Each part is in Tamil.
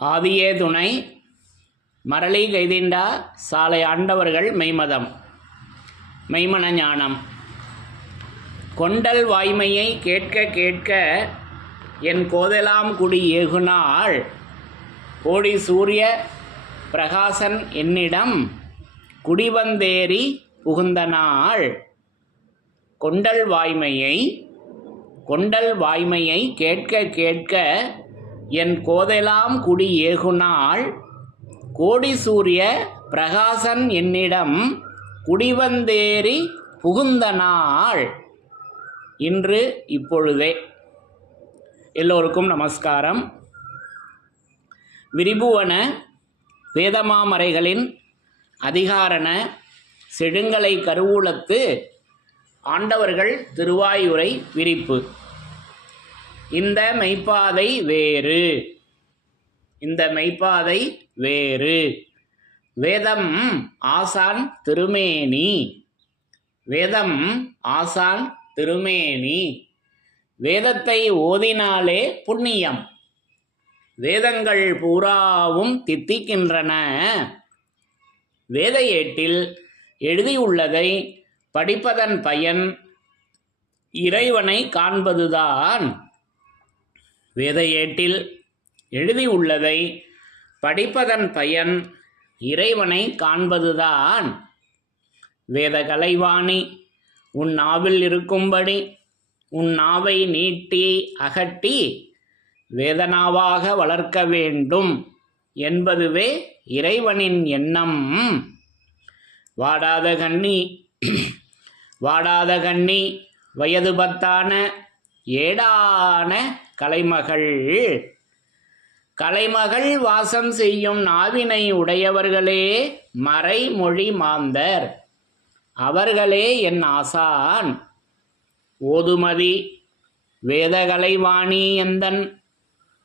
ஆதியே துணை மரளி கைதிண்டா சாலை ஆண்டவர்கள் மெய்மதம். மெய்மன ஞானம். கொண்டல் வாய்மையை கேட்க கேட்க என் கோதெலாம் குடி ஏகுனாள். கோடி சூரிய பிரகாசன் என்னிடம் குடிவந்தேறி புகுந்த நாள். கொண்டல் வாய்மையை கொண்டல் வாய்மையை கேட்க கேட்க என் கோதெலாம் குடி ஏகுநாள் கோடி சூரிய பிரகாசன் என்னிடம் குடிவந்தேறி புகுந்த நாள் இன்று இப்பொழுதே. எல்லோருக்கும் நமஸ்காரம். விரிபுவன வேதமாமறைகளின் அதிகாரண செழுங்கலை கருவூலத்து ஆண்டவர்கள் திருவாயுரை விரிப்பு. இந்த மெய்ப்பாதை வேறு. இந்த மெய்ப்பாதை வேறு. வேதம் ஆசான் திருமேனி. வேதம் ஆசான் திருமேனி. வேதத்தை ஓதினாலே புண்ணியம். வேதங்கள் பூராவும் தித்திக்கின்றன. வேத ஏட்டில் எழுதியுள்ளதை படிப்பதன் பயன் இறைவனை காண்பதுதான். வேத ஏட்டில் எழுதியுள்ளதை படிப்பதன் பயன் இறைவனை காண்பதுதான். வேத கலைவாணி உன் நாவில் இருக்கும்படி உன் நாவை நீட்டி அகட்டி வேதனாவாக வளர்க்க வேண்டும் என்பதுவே இறைவனின் எண்ணம். வாடாத கண்ணி வாடாத கண்ணி வயது பத்தான ஏடான கலைமகள். கலைமகள் வாசம் செய்யும் நாவினை உடையவர்களே மறைமொழி மாந்தர். அவர்களே என் ஆசான். ஓதுமதி வேதகலைவாணி எந்தன்.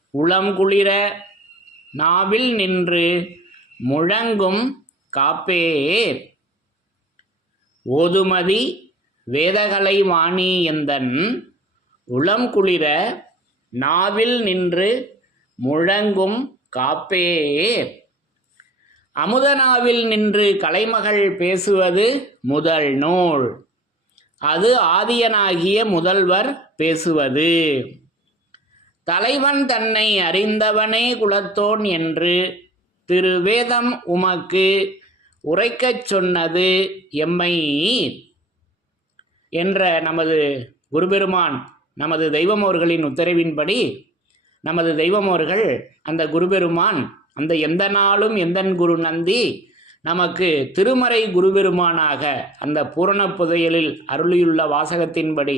உளம் குளிர நாவில் நின்று முழங்கும் காப்பேர். ஓதுமதி வேதகலை வாணி எந்தன். உளம் குளிர நாவில் நின்று முழங்கும் காப்பே. அமுதனாவில் நின்று கலைமகள் பேசுவது முதல் நூல். அது ஆதியனாகிய முதல்வர் பேசுவது. தலைவன் தன்னை அறிந்தவனே குலத்தோன் என்று திருவேதம் உமக்கு உரைக்கச் சொன்னது எம்மை? என்ற நமது குருபெருமான் நமது தெய்வமோர்களின் உத்தரவின்படி நமது தெய்வமோர்கள் அந்த குருபெருமான் அந்த எந்த நாளும் எந்தன் குரு நந்தி நமக்கு திருமறை குருபெருமானாக அந்த பூரண புதையலில் அருளியுள்ள வாசகத்தின்படி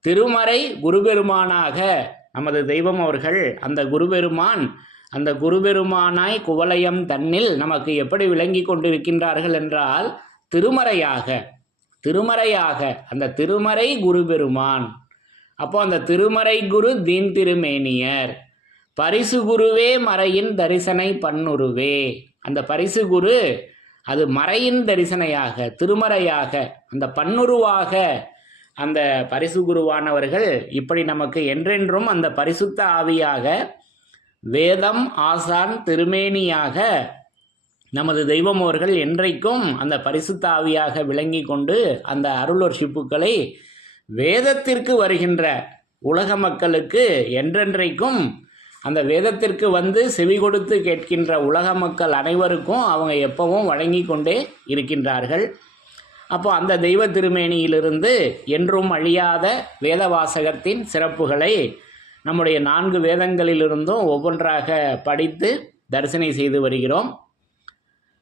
திருமறை குருபெருமானாக நமது தெய்வம் அவர்கள் அந்த குருபெருமான் அந்த குருபெருமானாய் குவலயம் தன்னில் நமக்கு எப்படி விளங்கி கொண்டிருக்கின்றார்கள் என்றால் திருமறையாக திருமறையாக அந்த திருமறை குருபெருமான். அப்போ அந்த திருமறை குரு தீன் திருமேனியர். பரிசு குருவே மறையின் தரிசனை பண்ணுருவே. அந்த பரிசு குரு அது மறையின் தரிசனையாக திருமறையாக அந்த பன்னுருவாக அந்த பரிசு குருவானவர்கள் இப்படி நமக்கு என்றென்றும் அந்த பரிசுத்த ஆவியாக வேதம் ஆசான் திருமேனியாக நமது தெய்வம் அவர்கள் என்றைக்கும் அந்த பரிசுத்த ஆவியாக விளங்கி கொண்டு அந்த அருளொர்ஷிப்புகளை வேதத்திற்கு வருகின்ற உலக மக்களுக்கு என்றென்றைக்கும் அந்த வேதத்திற்கு வந்து செவி கொடுத்து கேட்கின்ற உலக மக்கள் அனைவருக்கும் அவங்க எப்பவும் வழங்கி கொண்டே இருக்கின்றார்கள். அப்போ அந்த தெய்வ திருமேனியிலிருந்து என்றும் அழியாத வேத வாசகத்தின் சிறப்புகளை நம்முடைய நான்கு வேதங்களிலிருந்தும் ஒவ்வொன்றாக படித்து தரிசனை செய்து வருகிறோம்.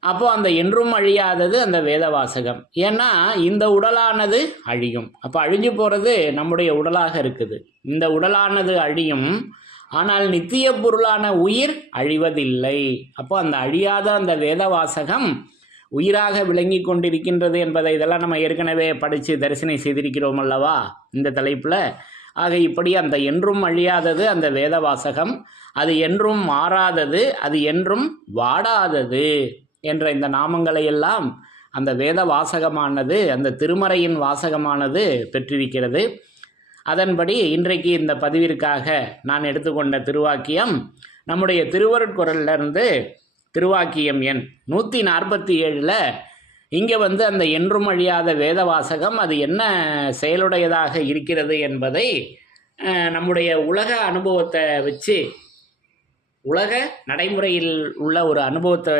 அப்போ அந்த என்றும் அழியாதது அந்த வேத வாசகம் ஏன்னா இந்த உடலானது அழியும். அப்போ அழிஞ்சு போகிறது நம்முடைய உடலாக இருக்குது. இந்த உடலானது அழியும். ஆனால் நித்திய பொருளான உயிர் அழிவதில்லை. அப்போ அந்த அழியாத அந்த வேத வாசகம் உயிராக விளங்கி கொண்டிருக்கின்றது என்பதை இதெல்லாம் நம்ம ஏற்கனவே படித்து தரிசனை செய்திருக்கிறோம் அல்லவா? இந்த தலைப்பில். ஆக இப்படி அந்த என்றும் அழியாதது அந்த வேத வாசகம் அது என்றும் மாறாதது அது என்றும் வாடாதது. என்ற இந்த நாமங்களையெல்லாம் அந்த வேத வாசகமானது அந்த திருமறையின் வாசகமானது பெற்றிருக்கிறது. அதன்படி இன்றைக்கு இந்த பதிவிற்காக நான் எடுத்துக்கொண்ட திருவாக்கியம் நம்முடைய திருவருட்குரல்ல இருந்து திருவாக்கியம் எண் நூற்றி நாற்பத்தி ஏழில் இங்கே வந்து அந்த என்றும் அழியாத வேத வாசகம் அது என்ன செயலுடையதாக இருக்கிறது என்பதை நம்முடைய உலக அனுபவத்தை வச்சு உலக நடைமுறையில் உள்ள ஒரு அனுபவத்தை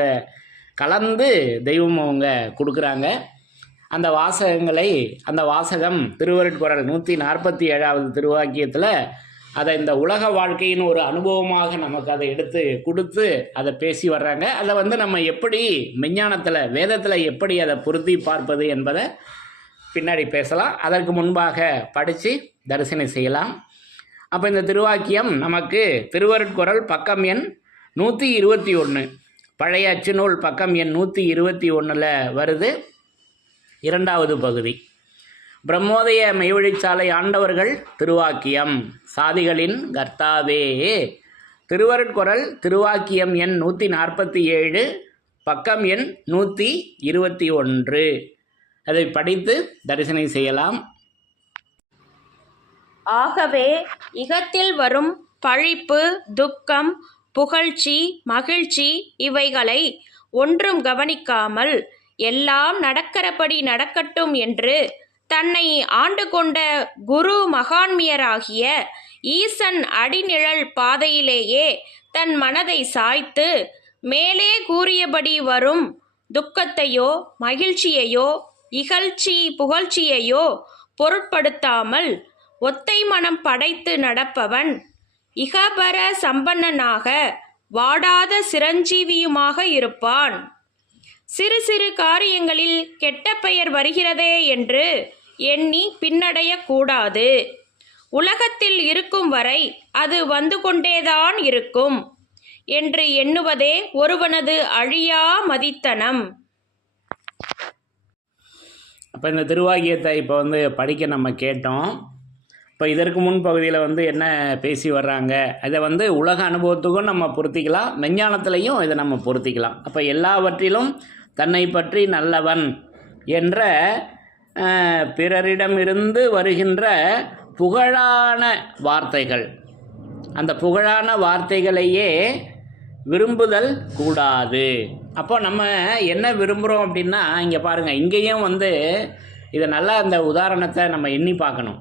கலந்து தெய்வம் அவங்க கொடுக்குறாங்க. அந்த வாசகங்களை அந்த வாசகம் திருவருட்குரல் நூற்றி நாற்பத்தி ஏழாவது திருவாக்கியத்தில் அதை இந்த உலக வாழ்க்கையின் ஒரு அனுபவமாக நமக்கு அதை எடுத்து கொடுத்து அதை பேசி வர்றாங்க. அதை வந்து நம்ம எப்படி விஞ்ஞானத்தில் வேதத்தில் எப்படி அதை பொருத்தி பார்ப்பது என்பதை பின்னாடி பேசலாம். அதற்கு முன்பாக படித்து தரிசனம் செய்யலாம். அப்போ இந்த திருவாக்கியம் நமக்கு திருவருட்குரல் பக்கம் எண் நூற்றி இருபத்தி ஒன்று பழைய அச்சுநூல் பக்கம் எண் நூற்றி இருபத்தி ஒன்றில் வருது. இரண்டாவது பகுதி. பிரம்மோதய மெய்வழிச்சாலை ஆண்டவர்கள் திருவாக்கியம். சாதிகளின் கர்த்தாவே. திருவருட்குரல் திருவாக்கியம் எண் நூற்றி நாற்பத்தி ஏழு பக்கம் எண் நூற்றி இருபத்தி ஒன்று அதை படித்து தரிசனம் செய்யலாம். ஆகவே இகத்தில் வரும் பழிப்பு துக்கம் புகழ்ச்சி மகிழ்ச்சி இவைகளை ஒன்றும் கவனிக்காமல் எல்லாம் நடக்கிறபடி நடக்கட்டும் என்று தன்னை ஆண்டு கொண்ட குரு மகான்மியராகிய ஈசன் அடிநிழல் பாதையிலேயே தன் மனதை சாய்த்து மேலே கூறியபடி வரும் துக்கத்தையோ மகிழ்ச்சியையோ இகழ்ச்சி புகழ்ச்சியையோ பொருட்படுத்தாமல் ஒத்தை மனம் படைத்து நடப்பவன் இகபர சம்பன்னனாக வாடாத சிரஞ்சீவியுமாக இருப்பான். சிறு சிறு காரியங்களில் கெட்ட பெயர் வருகிறதே என்று எண்ணி பின்னடையக்கூடாது உலகத்தில் இருக்கும் வரை அது வந்து கொண்டேதான் இருக்கும் என்று எண்ணுவதே ஒருவனது அழியா மதித்தனம். அப்போ இந்த திருவாக்கியத்தை இப்போ வந்து படிக்க நம்ம கேட்டோம். இப்போ இதற்கு முன் பகுதியில் வந்து என்ன பேசி வர்றாங்க? அதை வந்து உலக அனுபவத்துக்கும் நம்ம பொருத்திக்கலாம். விஞ்ஞானத்திலையும் இதை நம்ம பொருத்திக்கலாம். அப்போ எல்லாவற்றிலும் தன்னை பற்றி நல்லவன் என்ற பிறரிடமிருந்து வருகின்ற புகழான வார்த்தைகள். அந்த புகழான வார்த்தைகளையே விரும்புதல் கூடாது. அப்போ நம்ம என்ன விரும்புகிறோம் அப்படின்னா இங்கே பாருங்கள் இங்கேயும் வந்து இதை நல்லா அந்த உதாரணத்தை நம்ம எண்ணி பார்க்கணும்.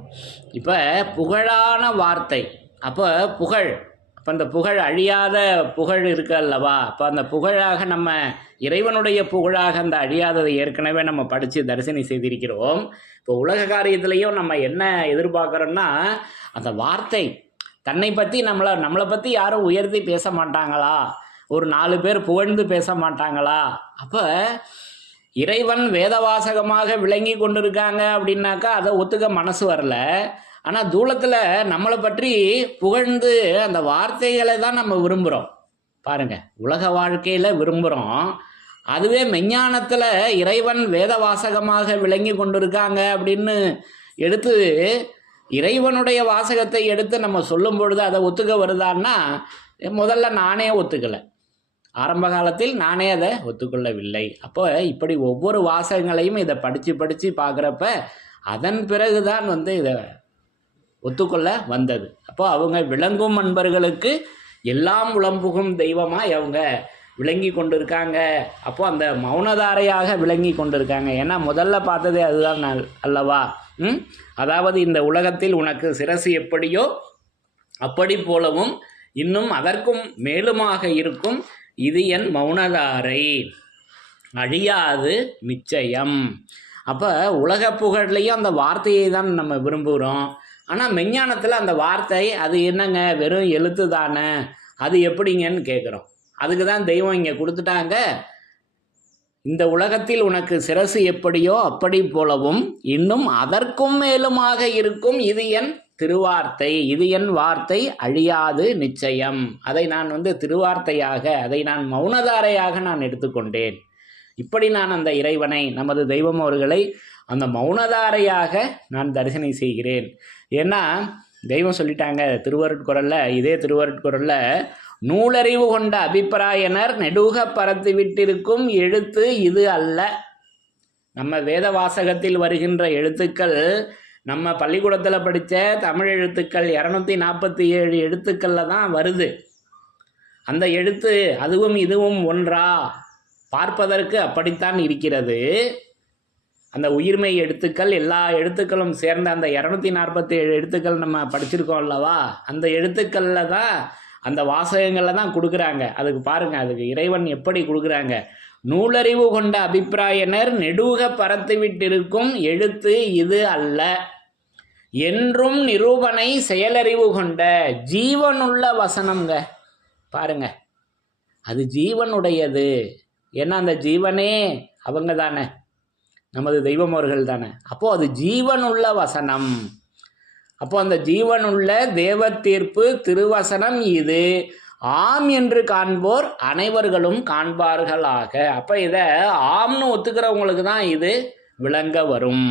இப்போ புகழான வார்த்தை. அப்போ புகழ். அப்போ அந்த புகழ் அழியாத புகழ் இருக்கு அல்லவா? அப்போ அந்த புகழாக நம்ம இறைவனுடைய புகழாக அந்த அழியாததை ஏற்கனவே நம்ம படித்து தரிசனம் செய்திருக்கிறோம். இப்போ உலக காரியத்திலையும் நம்ம என்ன எதிர்பார்க்குறோன்னா அந்த வார்த்தை. தன்னை பற்றி நம்மளை நம்மளை பற்றி யாரும் உயர்த்தி பேச மாட்டாங்களா? ஒரு நாலு பேர் புகழ்ந்து பேச மாட்டாங்களா? அப்போ இறைவன் வேதவாசகமாக விளங்கி கொண்டிருக்காங்க அப்படின்னாக்கா அதை ஒத்துக்க மனசு வரல. ஆனால் தூளத்தில் நம்மளை பற்றி புகழ்ந்து அந்த வார்த்தைகளை தான் நம்ம விரும்புகிறோம் பாருங்க உலக வாழ்க்கையில் விரும்புகிறோம் அதுவே மெஞ்ஞானத்தில் இறைவன் வேதவாசகமாக விளங்கி கொண்டிருக்காங்க அப்படின்னு எடுத்து இறைவனுடைய வாசகத்தை எடுத்து நம்ம சொல்லும் பொழுது அதை ஒத்துக்க வருதான்னா முதல்ல நானே ஒத்துக்கலை. ஆரம்ப காலத்தில் நானே அதை ஒத்துக்கொள்ளவில்லை. அப்போ இப்படி ஒவ்வொரு வாசகங்களையும் இதை படித்து படித்து பார்க்குறப்ப அதன் பிறகுதான் வந்து இதை ஒத்துக்கொள்ள வந்தது. அப்போ அவங்க விளங்கும் அன்பர்களுக்கு எல்லாம் உளம்புகும் தெய்வமாக அவங்க விளங்கி கொண்டிருக்காங்க. அப்போ அந்த மௌனதாரையாக விளங்கி கொண்டிருக்காங்க. ஏன்னா முதல்ல பார்த்ததே அதுதான் நல்- அல்லவா? ம்? அதாவது இந்த உலகத்தில் உனக்கு சிரசு எப்படியோ அப்படி போலவும் இன்னும் அதற்கும் மேலுமாக இருக்கும் இது என் மௌனதாரை. அழியாது நிச்சயம். அப்போ உலக புகழ்லையும் அந்த வார்த்தையை தான் நம்ம விரும்புகிறோம் ஆனால் மெஞ்ஞானத்தில் அந்த வார்த்தை அது என்னங்க? வெறும் எழுத்து தானே? அது எப்படிங்கன்னு கேட்குறோம் அதுக்கு தான் தெய்வம் இங்கே கொடுத்துட்டாங்க. இந்த உலகத்தில் உனக்கு சிரசு எப்படியோ அப்படி போலவும் இன்னும் அதற்கும் மேலுமாக இருக்கும். இது என் திருவார்த்தை இது என் வார்த்தை அழியாது நிச்சயம். அதை நான் வந்து திருவார்த்தையாக அதை நான் மௌனதாரையாக நான் எடுத்துக்கொண்டேன். இப்படி நான் அந்த இறைவனை நமது தெய்வம் அவர்களை அந்த மௌனதாரையாக நான் தரிசனம் செய்கிறேன். ஏன்னா தெய்வம் சொல்லிட்டாங்க திருவருட்குரல்ல இதே திருவருட்குரல்ல நூலறிவு கொண்ட அபிப்பிராயனர் நெடுக பறத்து விட்டிருக்கும் எழுத்து இது அல்ல. நம்ம வேத வாசகத்தில் வருகின்ற எழுத்துக்கள் நம்ம பள்ளிக்கூடத்தில் படித்த தமிழ் எழுத்துக்கள் இரநூத்தி நாற்பத்தி ஏழு எழுத்துக்களில் தான் வருது. அந்த எழுத்து அதுவும் இதுவும் ஒன்றா? பார்ப்பதற்கு அப்படித்தான் இருக்கிறது. அந்த உயிர்மை எழுத்துக்கள் எல்லா எழுத்துக்களும் சேர்ந்த அந்த இரநூத்தி நாற்பத்தி ஏழு எழுத்துக்கள் நம்ம படிச்சிருக்கோம் அல்லவா? அந்த எழுத்துக்களில் தான் அந்த வாசகங்களில் தான் கொடுக்குறாங்க. அதுக்கு பாருங்கள் அதுக்கு இறைவன் எப்படி கொடுக்குறாங்க? நூலறிவு கொண்ட அபிப்பிராயனர் நெடுக பறத்துவிட்டிருக்கும் எழுத்து இது அல்ல. என்றும் நிரூபணை செயலறிவு கொண்ட ஜீவனுள்ள வசனம்ங்க. பாருங்க. அது ஜீவனுடையது. ஏன்னா அந்த ஜீவனே அவங்க தானே. நமது தெய்வம் அவர்கள் தானே. அப்போது அது ஜீவனுள்ள வசனம். அப்போ அந்த ஜீவனுள்ள தேவ தீர்ப்பு திருவசனம் இது. ஆம் என்று காண்போர் அனைவர்களும் காண்பார்களாக. அப்போ இதை ஆம்னு ஒத்துக்கிறவங்களுக்கு தான் இது விளங்க வரும்.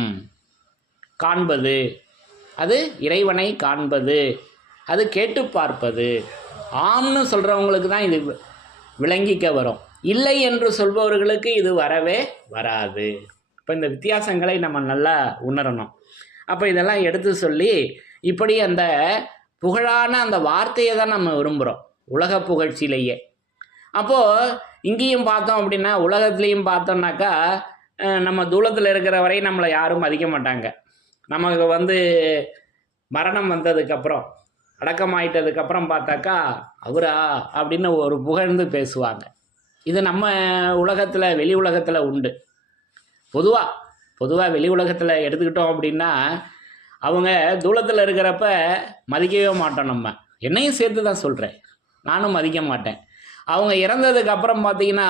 காண்பது. அது இறைவனை காண்பது. அது கேட்டு பார்ப்பது. ஆம்னு சொல்கிறவங்களுக்கு தான் இது விளங்கிக்க வரும். இல்லை என்று சொல்பவர்களுக்கு இது வரவே வராது. இப்போ இந்த வித்தியாசங்களை நம்ம நல்லா உணரணும். அப்போ இதெல்லாம் எடுத்து சொல்லி இப்படி அந்த புகழான அந்த வார்த்தையை தான் நம்ம விரும்புகிறோம் உலக புகழ்ச்சியிலேயே. அப்போது இங்கேயும் பார்த்தோம் அப்படின்னா உலகத்துலேயும் பார்த்தோம்னாக்கா நம்ம தூரத்தில் இருக்கிற வரை நம்மளை யாரும் மதிக்க மாட்டாங்க. நமக்கு வந்து மரணம் வந்ததுக்கப்புறம் அடக்கமாயிட்டதுக்கப்புறம் பார்த்தாக்கா அவரா? அப்படின்னு ஒரு புகழ்ந்து பேசுவாங்க. இது நம்ம உலகத்தில் வெளி உலகத்தில் உண்டு. பொதுவாக பொதுவாக வெளி உலகத்தில் எடுத்துக்கிட்டோம் அப்படின்னா அவங்க தூரத்தில் இருக்கிறப்ப மதிக்கவே மாட்டோம் நம்ம. என்னையும் சேர்த்து தான் சொல்கிறேன் நானும் மதிக்க மாட்டேன். அவங்க இறந்ததுக்கு அப்புறம் பார்த்தீங்கன்னா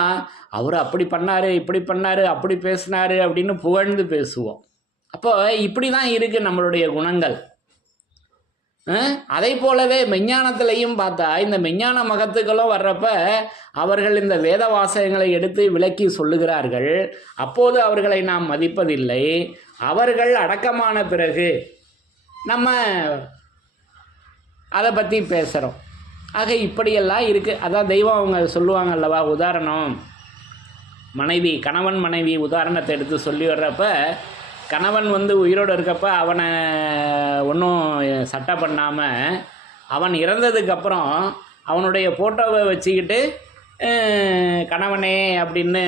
அவர் அப்படி பண்ணார் இப்படி பண்ணார் அப்படி பேசினாரு அப்படின்னு புகழ்ந்து பேசுவோம். அப்போ இப்படி தான் இருக்குது நம்மளுடைய குணங்கள். அதை போலவே மெஞ்ஞானத்திலையும் பார்த்தா இந்த மெஞ்ஞான மகத்துக்களும் வர்றப்ப அவர்கள் இந்த வேத வாசகங்களை எடுத்து விளக்கி சொல்லுகிறார்கள். அப்போது அவர்களை நாம் மதிப்பதில்லை. அவர்கள் அடக்கமான பிறகு நம்ம அதை பற்றி பேசுகிறோம் ஆக இப்படியெல்லாம் இருக்குது அதான் தெய்வம் அவங்க சொல்லுவாங்க அல்லவா உதாரணம். மனைவி கணவன் மனைவி உதாரணத்தை எடுத்து சொல்லி வர்றப்ப கணவன் வந்து உயிரோடு இருக்கப்ப அவனை ஒன்றும் சட்டை பண்ணாமல் அவன் இறந்ததுக்கப்புறம் அவனுடைய ஃபோட்டோவை வச்சுக்கிட்டு கணவனே அப்படின்னு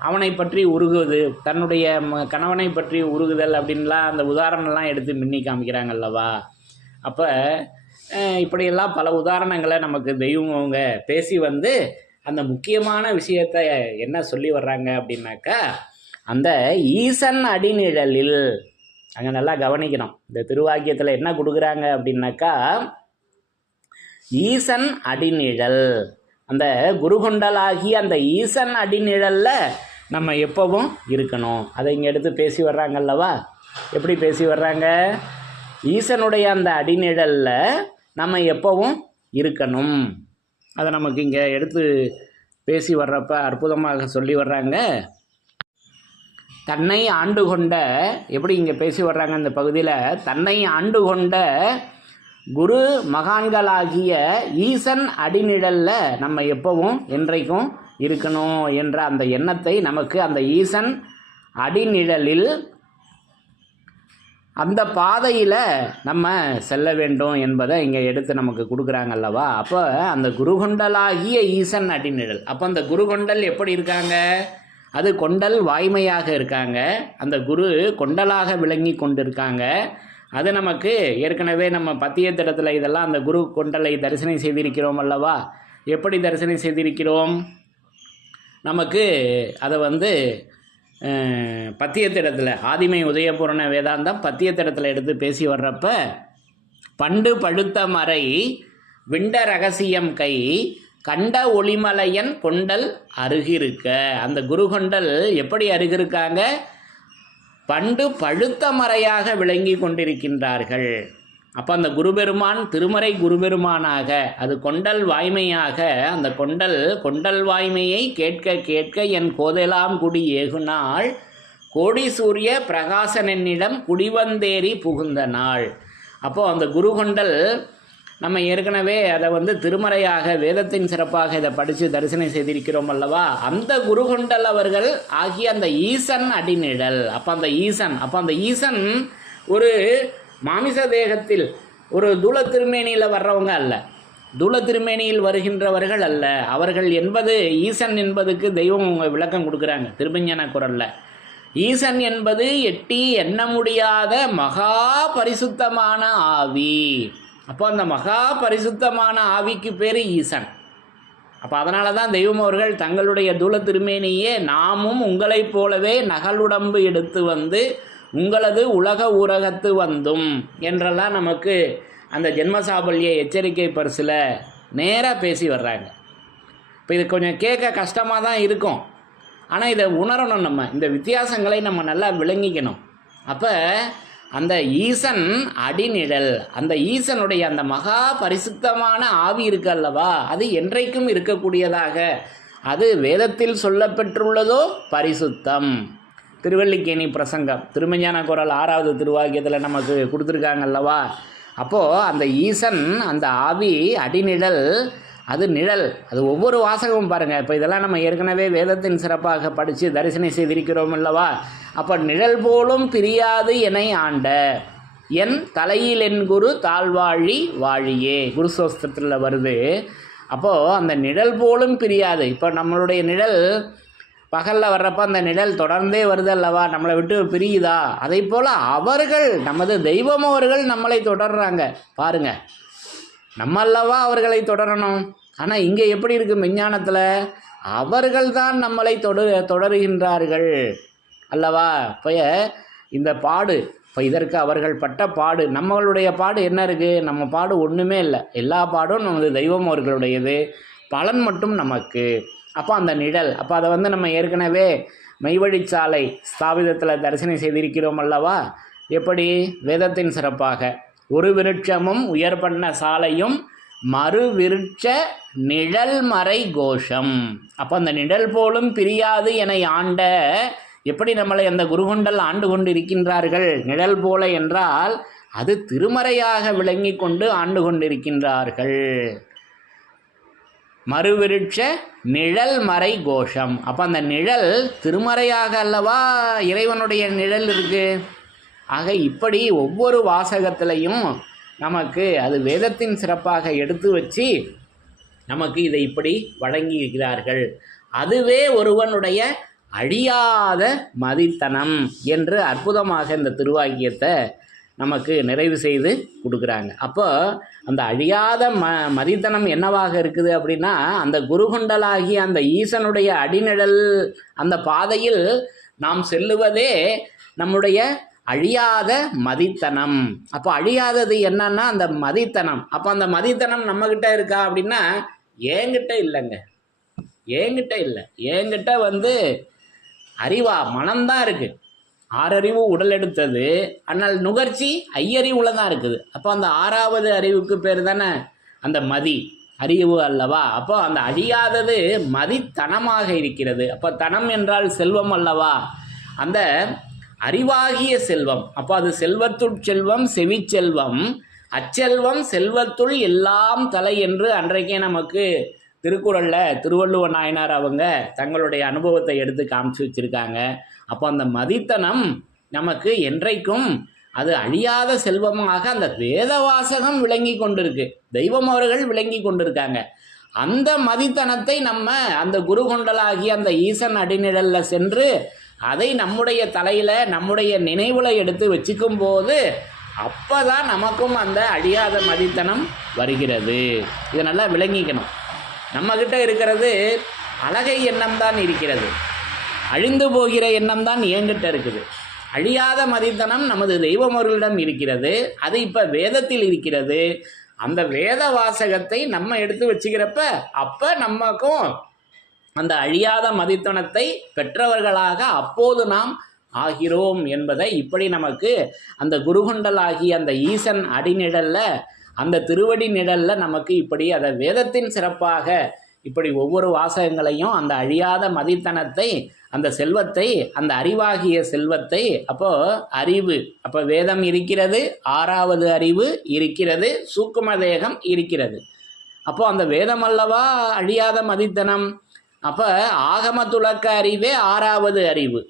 அவனை பற்றி உருகுவது தன்னுடைய ம- கணவனை பற்றி உருகுதல் அப்படின்லாம் அந்த உதாரணம்லாம் எடுத்து மின்னி காமிக்கிறாங்க அல்லவா அப்போ இப்படியெல்லாம் பல உதாரணங்களை நமக்கு தெய்வம் அவங்க பேசி வந்து அந்த முக்கியமான விஷயத்தை என்ன சொல்லி வர்றாங்க அப்படின்னாக்கா அந்த ஈசன் அடிநிழலில் அங்கே நல்லா கவனிக்கணும். இந்த திருவாக்கியத்தில் என்ன கொடுக்குறாங்க அப்படின்னாக்கா ஈசன் அடிநிழல். அந்த குருகுண்டலாகி அந்த ஈசன் அடிநிழலில் நம்ம எப்பவும் இருக்கணும். அதை இங்கே எடுத்து பேசி வர்றாங்கல்லவா எப்படி பேசி வர்றாங்க? ஈசனுடைய அந்த அடிநிழலில் நம்ம எப்பவும் இருக்கணும். அதை நமக்கு இங்கே எடுத்து பேசி வர்றப்ப அற்புதமாக சொல்லி வர்றாங்க. தன்னை ஆண்டு கொண்ட எப்படி இங்கே பேசி வர்றாங்க இந்த பகுதியில்? தன்னை ஆண்டு கொண்ட குரு மகான்களாகிய ஈசன் அடிநிழலில் நம்ம எப்பவும் என்றைக்கும் இருக்கணும் என்ற அந்த எண்ணத்தை நமக்கு அந்த ஈசன் அடிநிழலில் அந்த பாதையில் நம்ம செல்ல வேண்டும் என்பதை இங்கே எடுத்து நமக்கு கொடுக்குறாங்க அல்லவா? அப்போ அந்த குருகொண்டலாகிய ஈசன் அடிநிழல். அப்போ அந்த குருகொண்டல் எப்படி இருக்காங்க? அது கொண்டல் வாய்மையாக இருக்காங்க. அந்த குரு கொண்டலாக விளங்கி கொண்டிருக்காங்க. அது நமக்கு ஏற்கனவே நம்ம பத்தியத்திடத்தில் இதெல்லாம் அந்த குரு கொண்டலை தரிசனம் செய்திருக்கிறோம் அல்லவா? எப்படி தரிசனம் செய்திருக்கிறோம்? நமக்கு அதை வந்து பத்தியத்திடத்தில். ஆதிமை உதயபூரண வேதாந்தம் பத்தியத்திடத்தில் எடுத்து பேசி வர்றப்ப பண்டு பழுத்த மறை விண்ட ரகசியம் கை கண்ட ஒளிமலையன் கொண்டல் அருகிருக்க. அந்த குரு கொண்டல் எப்படி அருகிருக்காங்க? பண்டு பழுத்த மறையாக விளங்கி கொண்டிருக்கின்றார்கள். அப்போ அந்த குருபெருமான் திருமறை குருபெருமானாக அது கொண்டல் வாய்மையாக அந்த கொண்டல் கொண்டல் வாய்மையை கேட்க கேட்க என் கோதெலாம் குடி ஏகுநாள் கோடி சூரிய பிரகாசனென்னிடம் குடிவந்தேறி புகுந்த நாள். அப்போது அந்த குரு கொண்டல் நம்ம ஏற்கனவே அதை வந்து திருமறையாக வேதத்தின் சிறப்பாக இதை படித்து தரிசனம் செய்திருக்கிறோம் அல்லவா? அந்த குருகொண்டல் அவர்கள் ஆகிய அந்த ஈசன் அடிநிழல். அப்போ அந்த ஈசன் அப்போ அந்த ஈசன் ஒரு மாமிச தேகத்தில் ஒரு தூள திருமேனியில் வர்றவங்க அல்ல. தூள திருமேனியில் வருகின்றவர்கள் அல்ல. அவர்கள் என்பது ஈசன் என்பதுக்கு தெய்வம் அவங்க விளக்கம் கொடுக்குறாங்க. திருமஞான குரலில். ஈசன் என்பது எட்டி எண்ண முடியாத மகா பரிசுத்தமான ஆவி. அப்போ அந்த மகா பரிசுத்தமான ஆவிக்கு பேர் ஈசன். அப்போ அதனால தான் தெய்வம் அவர்கள் தங்களுடைய தூள திருமேனியே நாமும் உங்களைப் போலவே நகலுடம்பு எடுத்து வந்து உங்களது உலக ஊரகத்து வந்தும் என்றெல்லாம் நமக்கு அந்த ஜென்மசாபல்ய எச்சரிக்கை பரிசில் நேராக பேசி வர்றாங்க. இப்போ இது கொஞ்சம் கேட்க கஷ்டமாக தான் இருக்கும். ஆனால் இதை உணரணும் நம்ம. இந்த வித்தியாசங்களை நம்ம நல்லா விளங்கிக்கணும். அப்போ அந்த ஈசன் அடிநிழல் அந்த ஈசனுடைய அந்த மகா பரிசுத்தமான ஆவி இருக்கு அல்லவா? அது என்றைக்கும் இருக்கக்கூடியதாக. அது வேதத்தில் சொல்லப்பெற்றுள்ளதோ பரிசுத்தம். திருவல்லிக்கேணி பிரசங்கம். திருமஞான குரல் ஆறாவது திருவாக்கியத்தில் நமக்கு கொடுத்துருக்காங்க அல்லவா? அப்போது அந்த ஈசன் அந்த ஆவி அடிநிழல் அது நிழல் அது ஒவ்வொரு வாசகமும் பாருங்கள் இப்போ இதெல்லாம் நம்ம ஏற்கனவே வேதத்தின் சிறப்பாக படித்து தரிசனம் செய்திருக்கிறோம் அல்லவா? அப்போ நிழல் போலும் பிரியாது என ஆண்ட. என் தலையில் என் குரு தாழ்வாழி வாழியே. குரு சோஸ்திரத்தில் வருது. அப்போது அந்த நிழல் போலும் பிரியாது. இப்போ நம்மளுடைய நிழல் பகலில் வர்றப்ப அந்த நிழல் தொடர்ந்தே வருது அல்லவா நம்மளை விட்டு பிரியுதா? அதை போல் அவர்கள் நமது தெய்வம் அவர்கள் நம்மளை தொடர்றாங்க. பாருங்க. நம்ம அல்லவா அவர்களை தொடரணும்? ஆனால் இங்கே எப்படி இருக்கு விஞ்ஞானத்தில்? அவர்கள் தான் நம்மளை தொடு தொடருகின்றார்கள். அல்லவா? இப்போ இந்த பாடு இப்போ இதற்கு அவர்கள் பட்ட பாடு நம்மளுடைய பாடு என்ன இருக்குது நம்ம பாடு ஒன்றுமே இல்லை. எல்லா பாடும் நமது தெய்வம் அவர்களுடையது. பலன் மட்டும் நமக்கு. அப்போ அந்த நிழல் அப்போ அதை வந்து நம்ம ஏற்கனவே மெய்வழிச்சாலை ஸ்தாபிதத்தில் தரிசனம் செய்திருக்கிறோம் அல்லவா? எப்படி? வேதத்தின் சிறப்பாக. ஒரு விருட்சமும் உயர் பண்ண சாலையும் மறு விருட்ச நிழல் மறை கோஷம். அப்போ அந்த நிழல் போலும் பிரியாது என ஆண்ட எப்படி நம்மளை அந்த குருகுண்டல் ஆண்டு கொண்டு இருக்கின்றார்கள்? நிழல் போல என்றால் அது திருமறையாக விளங்கி கொண்டு ஆண்டு கொண்டிருக்கின்றார்கள். மறுவிருட்ச நிழல் மறை கோஷம். அப்போ அந்த நிழல் திருமறையாக அல்லவா? இறைவனுடைய நிழல் இருக்கு. ஆக இப்படி ஒவ்வொரு வாசகத்திலையும் நமக்கு அது வேதத்தின் சிறப்பாக எடுத்து வச்சு நமக்கு இதை இப்படி வழங்கி இருக்கிறார்கள் அதுவே ஒருவனுடைய அழியாத மதித்தனம் என்று அற்புதமாக இந்த திருவாக்கியத்தை நமக்கு நிறைவு செய்து கொடுக்குறாங்க. அப்போ அந்த அழியாத ம மதித்தனம் என்னவாக இருக்குது அப்படின்னா அந்த குருகுண்டலாகி அந்த ஈசனுடைய அடிநிழல் அந்த பாதையில் நாம் செல்லுவதே நம்முடைய அழியாத மதித்தனம். அப்போ அழியாதது என்னன்னா அந்த மதித்தனம். அப்போ அந்த மதித்தனம் நம்மக்கிட்ட இருக்கா அப்படின்னா ஏங்கிட்ட இல்லைங்க. ஏங்கிட்ட இல்லை. ஏங்கிட்ட வந்து அறிவா மனம்தான் இருக்குது ஆறறிவு உடல் எடுத்தது. ஆனால் நுகர்ச்சி ஐயறிவுல தான் இருக்குது. அப்போ அந்த ஆறாவது அறிவுக்கு பேர் தானே? அந்த மதி. அறிவு அல்லவா? அப்போ அந்த அழியாதது மதித்தனமாக இருக்கிறது. அப்போ தனம் என்றால் செல்வம் அல்லவா? அந்த அறிவாகிய செல்வம். அப்போ அது செல்வத்துள் செல்வம் செவிச்செல்வம். அச்செல்வம் செல்வத்துள் எல்லாம் தலை என்று அன்றைக்கே நமக்கு திருக்குறளில் திருவள்ளுவர் நாயனார் அவங்க தங்களுடைய அனுபவத்தை எடுத்து காமிச்சு வச்சுருக்காங்க. அப்போ அந்த மதித்தனம் நமக்கு என்றைக்கும் அது அழியாத செல்வமாக அந்த வேத வாசகம் விளங்கி கொண்டிருக்கு. தெய்வம் அவர்கள் விளங்கி கொண்டிருக்காங்க. அந்த மதித்தனத்தை நம்ம அந்த குரு கொண்டலாகி அந்த ஈசன் அடிநிழல்ல சென்று அதை நம்முடைய தலையில நம்முடைய நினைவுல எடுத்து வச்சுக்கும் போது அப்பதான் நமக்கும் அந்த அழியாத மதித்தனம் வருகிறது. இதை நல்லா விளங்கிக்கணும். நம்மக்கிட்ட இருக்கிறது அழகை எண்ணம் தான் இருக்கிறது. அழிந்து போகிற எண்ணம் தான் என்கிட்ட இருக்குது. அழியாத மதித்தனம் நமது தெய்வம் அவர்களிடம் இருக்கிறது. அது இப்போ வேதத்தில் இருக்கிறது. அந்த வேத வாசகத்தை நம்ம எடுத்து வச்சுக்கிறப்ப அப்போ நமக்கும் அந்த அழியாத மதித்தனத்தை பெற்றவர்களாக அப்போது நாம் ஆகிறோம் என்பதை இப்படி நமக்கு அந்த குருகுண்டலாகி அந்த ஈசன் அடிநிழல்ல அந்த திருவடி நிழல்ல நமக்கு இப்படி அதை வேதத்தின் சிறப்பாக இப்படி ஒவ்வொரு வாசகங்களையும் அந்த அழியாத மதித்தனத்தை அந்த செல்வத்தை அந்த அறிவாகிய செல்வத்தை அப்போ அறிவு அப்போ வேதம் இருக்கிறது ஆறாவது அறிவு இருக்கிறது சூக்கும தேகம் இருக்கிறது. அப்போ அந்த வேதம் அல்லவா அழியாத மதித்தனம்? அப்போ ஆகம துலக்க அறிவே ஆறாவது அறிவு.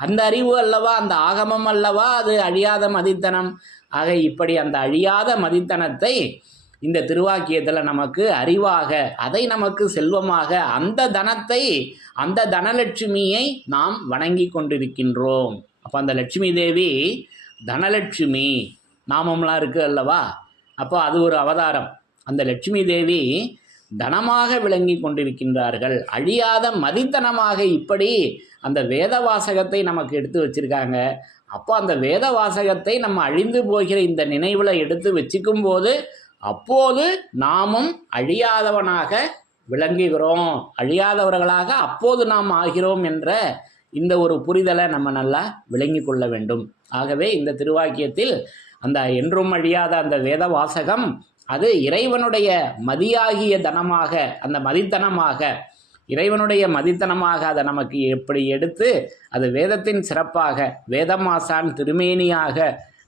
அந்த அறிவு அல்லவா அந்த ஆகமம் அல்லவா அது அழியாத மதித்தனம்? ஆக இப்படி அந்த அழியாத மதித்தனத்தை இந்த திருவாக்கியத்தில் நமக்கு அறிவாக அதை நமக்கு செல்வமாக அந்த தனத்தை அந்த தனலட்சுமியை நாம் வணங்கி கொண்டிருக்கின்றோம். அப்போ அந்த லட்சுமி தேவி தனலட்சுமி நாமம்லாம் இருக்குது அல்லவா? அப்போ அது ஒரு அவதாரம். அந்த லட்சுமி தேவி தனமாக விளங்கி கொண்டிருக்கின்றார்கள். அழியாத மதித்தனமாக இப்படி அந்த வேத வாசகத்தை நமக்கு எடுத்து வச்சிருக்காங்க. அப்போ அந்த வேத வாசகத்தை நம்ம அழிந்து போகிற இந்த நினைவில் எடுத்து வச்சுக்கும் போது அப்போது நாமும் அழியாதவனாக விளங்குகிறோம். அழியாதவர்களாக அப்போது நாம் ஆகிறோம் என்ற இந்த ஒரு புரிதலை நம்ம நல்லா விளங்கி கொள்ள வேண்டும். ஆகவே இந்த திருவாக்கியத்தில் அந்த என்றும் அழியாத அந்த வேத வாசகம் அது இறைவனுடைய மதியாகிய தனமாக அந்த மதித்தனமாக இறைவனுடைய மதித்தனமாக அதை நமக்கு எப்படி எடுத்து அது வேதத்தின் சிறப்பாக வேதமாசான் திருமேனியாக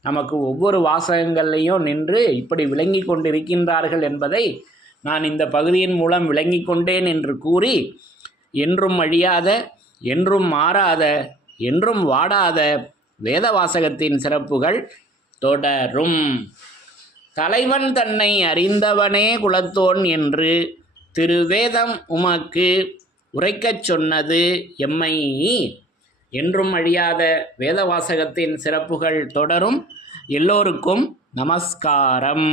நமக்கு ஒவ்வொரு வாசகங்கள்லையும் நின்று இப்படி விளங்கி கொண்டிருக்கின்றார்கள் என்பதை நான் இந்த பகுதியின் மூலம் விளங்கி கொண்டேன் என்று கூறி என்றும் அழியாத என்றும் மாறாத என்றும் வாடாத வேத வாசகத்தின் சிறப்புகள் தொடரும். தலைவன் தன்னை அறிந்தவனே குலத்தோன் என்று திருவேதம் உமக்கு உரைக்கச் சொன்னது எம்மை என்றும் அழியாத வேதவாசகத்தின் சிறப்புகள் தொடரும். எல்லோருக்கும் நமஸ்காரம்.